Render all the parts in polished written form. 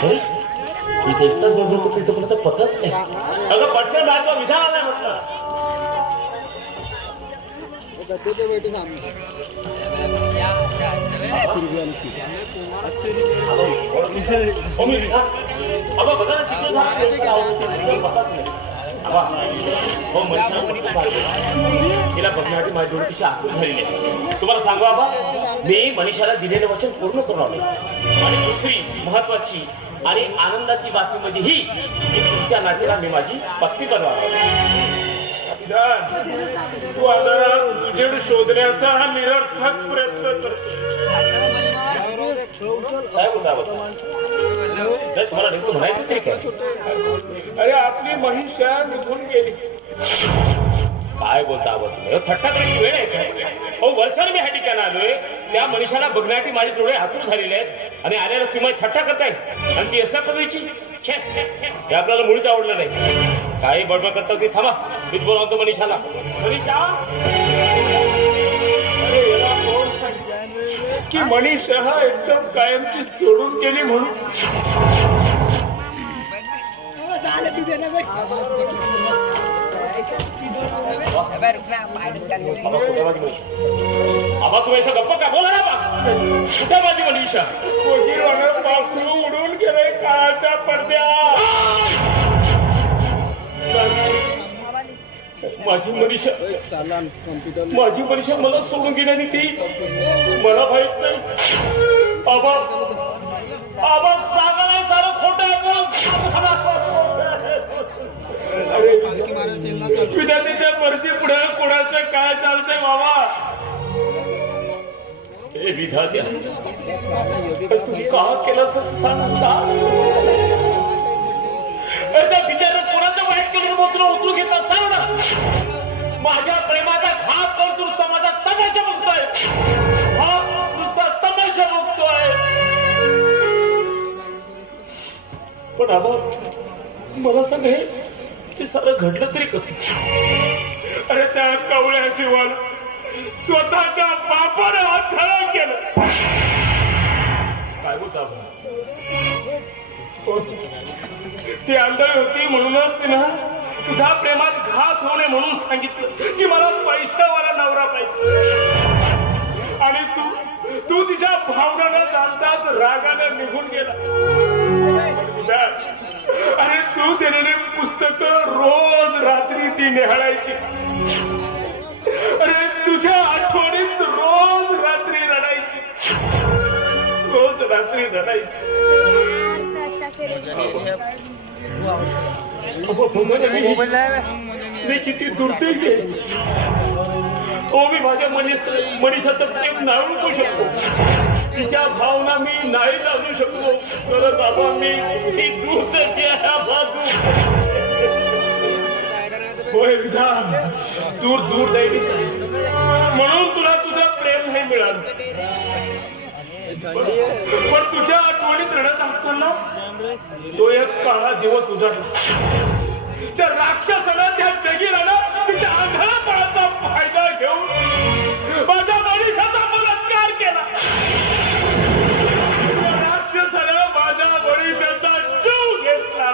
इथे एकटाच बघतो तर तिथं पण तर पतच नाही. अगं पटकन बायको विधान आलाय म्हटलं. तिला बघण्यासाठी माझी डोळ्याची आतून झालेली आहे. तुम्हाला सांगू बाबा, मी मनीषाला दिलेलं वचन पूर्ण करून आलो. आणि दुसरी महत्वाची आणि आनंदाची बातमी म्हणजे ही की तुमच्या नातीला मी माझी पत्नी बनवणार. तू आता तुझ्याकडे शोधण्याचा हा निरर्थक प्रयत्न करतो. काय बोलता तुम्हाला नेमकं म्हणायचं तरी काय? अरे आपली महिषा निघून गेली. काय बोलता तुम्ही? थट्टा करायची वेळ आहे काय? हो, वर्षाने मी ह्या ठिकाणी आलोय. त्या मनीषाला बघण्यासाठी माझे डोळे हातून झालेले आहेत आणि आल्याला तुम्ही थट्टा करताय आणि ती अशा पद्धतीची हे आपल्याला मुळीच आवडलं नाही. काही बडबड करता की थांबा, मीच बोलावतो मनीषाला. मनीषा, अरे याला कोण सांगितलं की मनीषा हा एकदम कायमची सोडून गेली म्हणून? आबा तुम्ही असं गप्पा काय बोला ना बा. कुठे माझी मनीषा? कोजीरवानं पाखरू उडून गेलंय काळाच्या पडद्यात. माझी मनीषा, माझी मनीषा मला सोडून गेल्याने ती मला माहित नाही. आबा आबा सांगा नाही, सारं खोटं अरे विधात्याच्या मर्जी पुढे कोणाचं काय चालतंय बाबा? हे विधात्या, तू का केलं असं सांगता? त्या बिचाऱ्यानं कोणाचं वाईट केलं मग तुला उचलून घेतला सांग ना. माझ्या प्रेमाचा घात करून तू नुसता माझा तमाशा बघतोय. हा नुसता तमाशा बघतोय. पण आबा मला सांग, हे सारं घडलं तरी कसं? अरे त्या कवळ्या जीवाला स्वतःच्या बापाने अथळा केलं. काय बोलता? ती आंधळी होती म्हणूनच तिनं तुझ्या प्रेमात घात होणे म्हणून सांगितलं की मला पैशावाला नवरा पाहिजे. आणि तू तिच्या भावना न जाणताच रागाने निघून गेला. आणि तू दिलेली पुस्तक रोज रात्री ती निहाळायची. अरे तुझ्या आठवणीत रोज रात्री रडायची. रोज रात्री रडायची. मी किती दुर्दैवी आहे. हो, मी माझ्या मनीषाचं प्रेम नाळू शकतो. तिच्या भावना मी नाही जाणू शकतो. खरंच बाबा, मी दुर्दैवी आहे. होय विधान, दूर दैवीच आहेस म्हणून तुला तुझं प्रेम नाही मिळालं. पण तुझ्या आठवणीत रडत असताना तो एक काळा दिवस उजाडला. त्या राक्षसानं, त्या जगीरानं तिच्या आंधळेपणाचा फायदा घेऊन माझ्या मनीषाचा बलात्कार केला. त्या राक्षसानं माझ्या मनीषाचा जीव घेतला.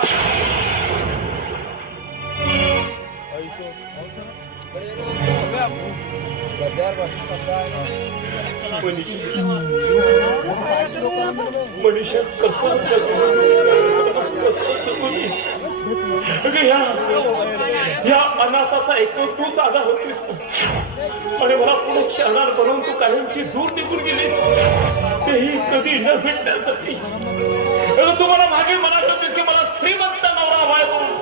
मनीषा कसं या अनाथाचा एकूण तूच आधार होतीस आणि मला पुढे शहरात बनवून तू कायमची दूर निघून गेलीस, तेही कधी न भेटण्यासाठी. तू मला मागे म्हणत होतीस की मला श्रीमंत नवरा हवाय म्हणून.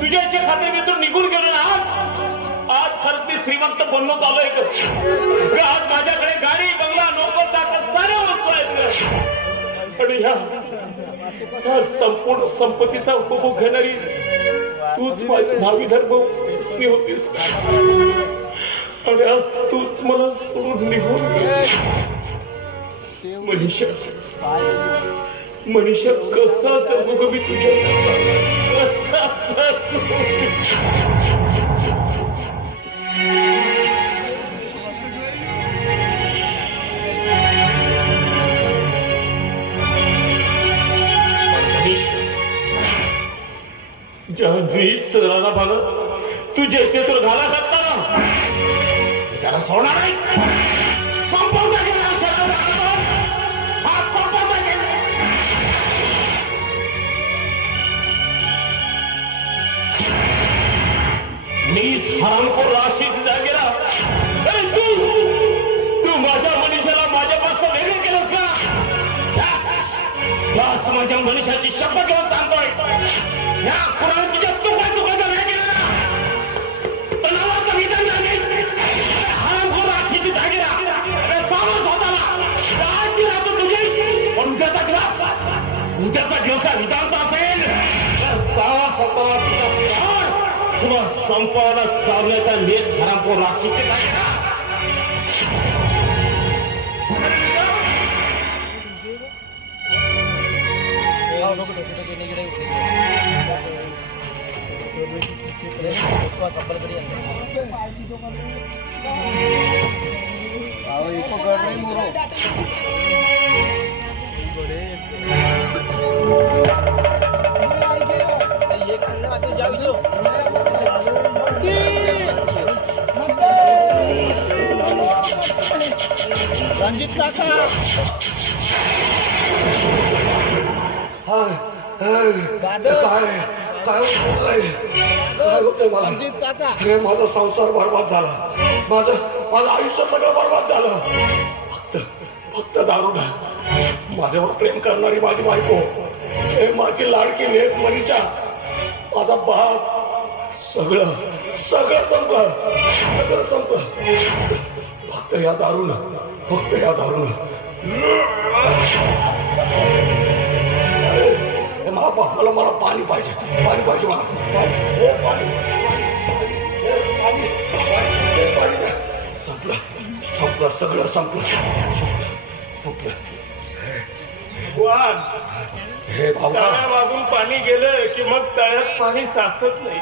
तुझ्या इच्छे खात्री मी तू निघून गेलो ना. आज खरंच मी श्रीमंत बनलो आलोय. आज माझ्याकडे गाडी, बंगला, नोकर, चाकर साऱ्या वस्तू आहेत. आणि ह्या संपूर्ण संपत्तीचा उपभोग घेणारी तूच माझी भावी धर्म होतीस. आणि आज तूच मला सोडून निघून गेली. मनीषा कसा जगू ग मी तुझ्या? कसा जगू? मनीष ज्या नीच राणा मला तू जेथे तर घाला घातला ना त्याला सोडणार नाही. संपवून टाकेल हा सगळं राणा. हा संपवून टाकेल. मीच हरामखोर राशीच जागेला. अरे तू माझ्या मनीषाला माझ्यापासून वेगळं केलंस ना. त्याच माझ्या मनीषाची शपथ घेऊन सांगतोय या कुराण तुझ्या तुका नाही केलं ना तर नावाचं विधान नाही. हरामखोर राशीची जागेला. अरे सावध स्वतःला. आजची रात्र तुझी पण उद्याचा दिवस विधानचा असेल तर सावा स्वतःला तुला संपवायला चालण्याचा लेच हरामखोर राशीची जागेला. रणजित काका काय होतंय मला. रणजित काका अरे माझा संसार बर्बाद झाला. माझं आयुष्य सगळं बर्बाद झालं. फक्त दारू ना. माझ्यावर प्रेम करणारी माझी बायको, हे माझी लाडकी लेक मनीषा, माझा बाप, सगळं संपलं. फक्त या दारूनं. मला पाणी पाहिजे मला. पाणी द्या. संपलं सगळं संपलं. वाघ हे बाबा तळ्या वागून पाणी गेलं की मग तळ्यात पाणी साचत नाही.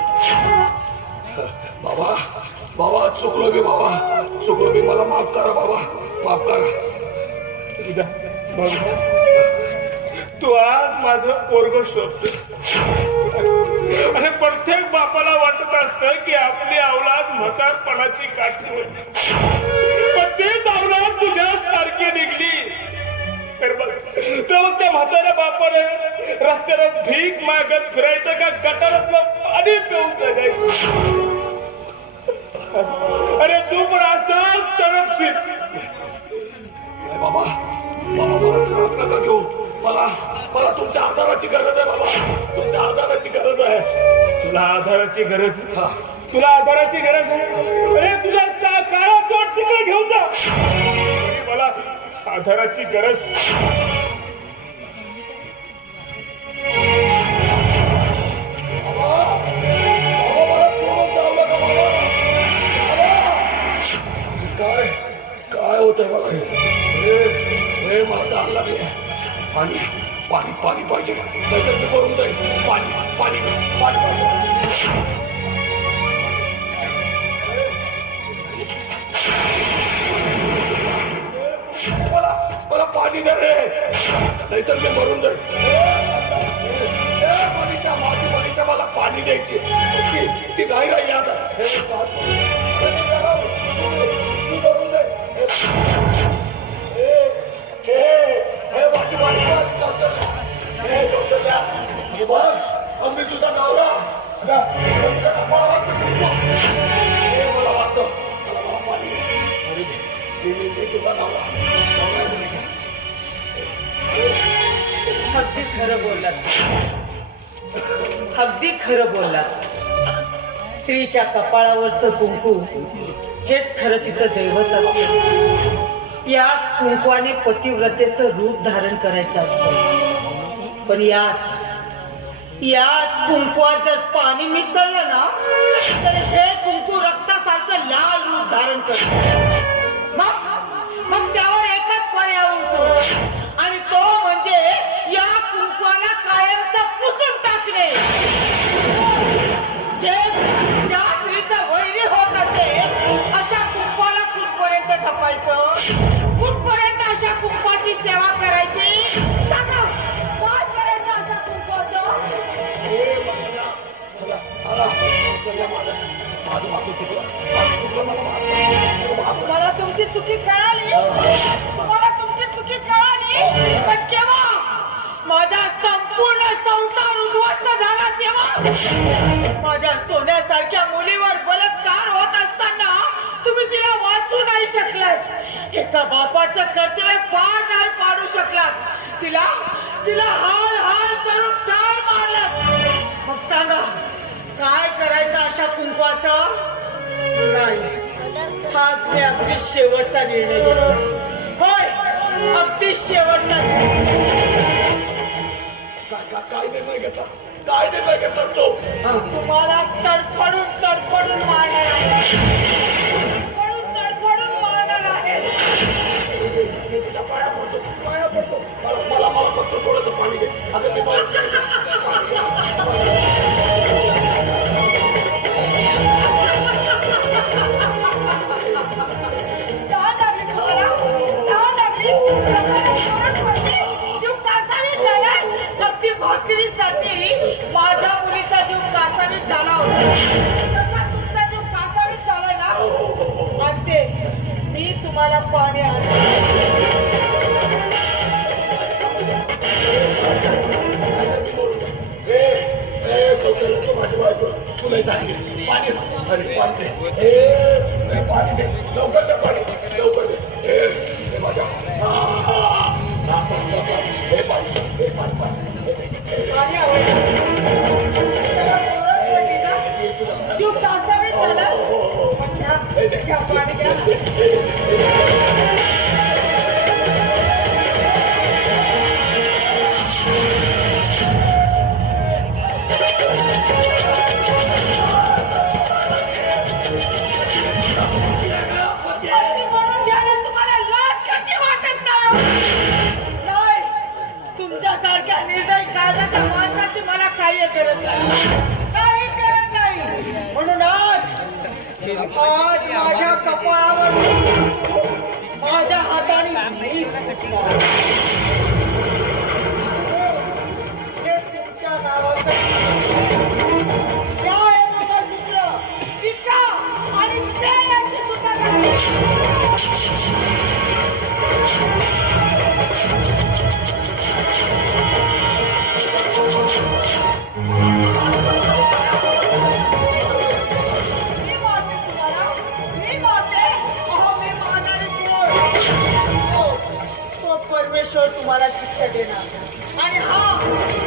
बाबा चुकलो मी. मला माफ करा बाबा, माफ करा. तू आज माझं पोरग शोधतोस. आणि प्रत्येक बापाला वाटत असतं की आपली अवलाद म्हातारपणाची काठी होईल. पण तीच अवलाद तुझ्या सारखी निघली तर त्या म्हाताऱ्या बापाने रस्त्यावर भीक मागत फिरायचं का गटारातलं पाणी पिऊन जगायचं. अरे तू पण असाच तडपशील. बाबा मला श्राप नका देऊ. मला तुमच्या आधाराची गरज आहे बाबा. तुमच्या आधाराची गरज आहे. तुला आधाराची गरज आहे. अरे तुझ्या काळा तोट तिकडे घेऊन जा. मला आधाराची गरज. काय होतंय मला. हे मला ताण लागली आहे. पाणी पाहिजे. नाहीतर मी करून जाईल. पाणी मला पाणी दे रे. नाहीतर मी मरून जाईल. माझी मनीषा मला पाणी द्यायची. ती नाही राहिली आता. मी मरून जाईल. माझी बायको कौशल्या. बघ मी तुझा नवरा. मला वाटतं मला पाणी तुझा नवरा. अगदी खरं बोललात. स्त्रीच्या कपाळावरचं कुंकू हेच खरं तिचं दैवत असतं. याच कुंकवाने पतिव्रतेचं रूप धारण करायचं असतं. पण याच कुंकवात जर पाणी मिसळलं ना तर हे कुंकू रक्तासारखं लाल रूप धारण करतं. मग त्यावर एकच पर्याय उरतो आणि तो म्हणजे या कुंकवाला कायमचं पुसून टाकणे. ज्या स्त्रीचा वैरी होत असेल अशा कुंकवाला कुठपर्यंत जपायचं. कुठपर्यंत अशा कुंकवाची सेवा करायची. सांगा काय करायचं अशा कुंकवाची. विसरल्या माझं चुकलं मला माफ. मला तुमची चुकी कळाली, तुम्हाला तुमची चुकी कळाली, पण केव्हा माझा संपूर्ण संसार उद्ध्वस्त झाला तेव्हा माझ्या सोन्यासारख्या मुलीवर बलात्कार होत असताना तुम्ही तिला वाचू नाही शकलात. एका बापाचं कर्तव्य पार नाही पाडू शकलात. तिला हाल हाल करून ठार मारलात. मग सांगा काय करायचं अशा कुंकवाचं? नाही, हाच मी अगदी शेवटचा निर्णय घेतला. होय, अगदी शेवटचा. काय निर्णय घेतलास? काय निर्णय घेतलास तू? तुम्हाला तडफडून मारणार आहे. तडफडून मारणार आहे. मी तुझ्या पाया पडतो. मला फक्त थोडंसं पाणी दे. असं मी भाकरीसाठी माझ्या मुलीचा जीव कासावीस झाला होता, तसा तुमचा जीव कासावीस झालाय ना. आणते मी तुम्हाला पाणी माझी बायको तुला चांगली पाणी दे लवकर दे पाणी लवकर दे माझ्या जीव कासावीस झाला. पाणी घ्या. तुमच्यासारख्या निर्दयी काळजाच्या माणसाची मला काही गरज नाही. म्हणून आज माझ्या कपाळावर माझ्या हाताने मीच पुसणार. हे तुमच्या नावाचं आणि प्रेमाची सुद्धा परमेश्वर तुम्हाला शिक्षा देणार. आणि हा